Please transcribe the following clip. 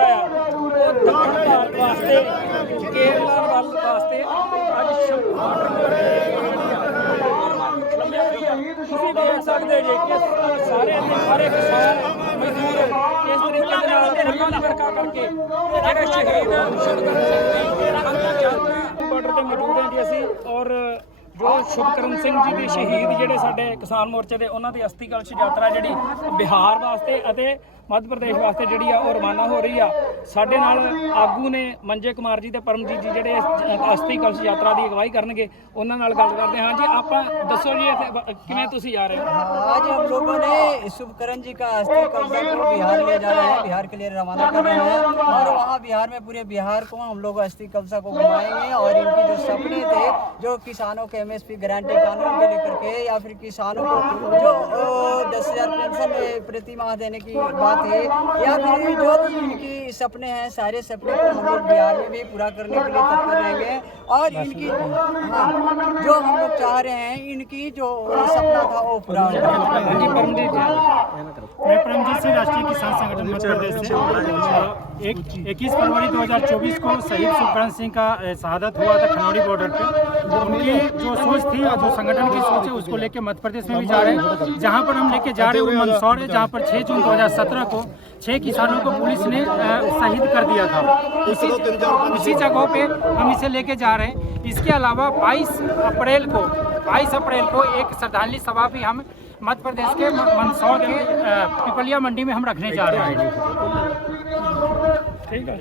ਯਾਤਰਾ ਆ। ਉਹ ਦੱਖਣ ਭਾਰਤ ਵਾਸਤੇ, ਕੇਰਲਾ ਵੱਲ ਵਾਸਤੇ ਅੱਜ ਸ਼ੁਭ ਤੁਸੀਂ ਦੇਖ ਸਕਦੇ ਜੇ ਕਿ ਸਾਰੇ ਸਾਰੇ ਕਿਸਾਨ ਮਜ਼ਦੂਰ ਇਸ ਤਰੀਕੇ ਦੇ ਨਾਲ ਫੁੱਲਾਂ ਦੀ ਵਰਖਾ ਕਰਕੇ ਜਿਹੜੇ ਸ਼ਹੀਦ ਸ਼ੁਭਕਰਨ ਸਿੰਘ ਦੀ ਅੰਤਿਮ ਯਾਤਰਾ ਬਾਰਡਰ ਤੇ ਮੌਜੂਦ ਹਾਂ ਜੀ ਅਸੀਂ ਔਰ ਜੋ ਸ਼ੁਭਕਰਨ ਸਿੰਘ ਜੀ ਦੇ ਸ਼ਹੀਦ ਜਿਹੜੇ ਸਾਡੇ ਕਿਸਾਨ ਮੋਰਚੇ ਦੇ ਉਹਨਾਂ ਦੀ ਅਸਥੀ ਕਲਸ਼ ਯਾਤਰਾ ਜਿਹੜੀ ਬਿਹਾਰ ਵਾਸਤੇ ਅਤੇ ਮੱਧ ਪ੍ਰਦੇਸ਼ ਵਾਸਤੇ ਜਿਹੜੀ ਆ ਉਹ ਰਵਾਨਾ ਹੋ ਰਹੀ ਆ ਸਾਡੇ ਨਾਲ ਆਗੂ ਨੇ ਮੰਜੇ ਕੁਮਾਰ ਜੀ ਤੇ ਪਰਮਜੀਤ ਜੀ ਜਿਹੜੇ ਇਸ ਅਸਥੀ ਕਲਸ਼ ਯਾਤਰਾ ਦੀ ਅਗਵਾਈ ਕਰਨਗੇ ਉਹਨਾਂ ਨਾਲ ਗੱਲ ਕਰਦੇ ਹਾਂ ਜੀ ਆਪਾਂ ਦੱਸੋ ਜੀ ਇੱਥੇ ਬ- ਕਿਵੇਂ ਤੁਸੀਂ ਆ ਰਹੇ ਹੋ आज हम लोगों ने शुभकरण जी का अस्थि कलश को बिहार ले जा रहे हैं बिहार के लिए रवाना कर रहे हैं और वहाँ बिहार में पूरे बिहार को हम लोग अस्थि कलशा को घुमाएंगे और इनके जो सपने थे जो किसानों के एमएसपी गारंटी कानून को लेकर के या फिर किसानों को जो दस हज़ार पेंशन प्रति माह देने की बात है या फिर जो इनकी सपने हैं सारे सपने को हम लोग बिहार में भी पूरा करने के लिए तत्पर रहेंगे। और इनकी हाँ, जो हम लोग चाह रहे हैं इनकी जो सपना था वो पूरा राष्ट्रीय किसान संगठन मध्य प्रदेश से। एक इक्कीस फरवरी 2024 को शहीद सुखकरण सिंह का शहादत हुआ था खनौरी बॉर्डर पे। उनकी जो सोच थी और जो संगठन की सोच है उसको लेके मध्य प्रदेश में भी जा रहे हैं। जहाँ पर हम लेके जा रहे हैं वो मंदसौर है जहाँ पर 6 जून 2017 को छह किसानों को पुलिस ने शहीद कर दिया था। उसी उसी जगहों पे हम इसे लेके जा रहे हैं। इसके अलावा 22 अप्रैल को 22 अप्रैल को एक श्रद्धांजलि सभा भी हम मध्य प्रदेश के मंदसौर के पिपलिया मंडी में हम रखने जा रहे हैं। ठीक है।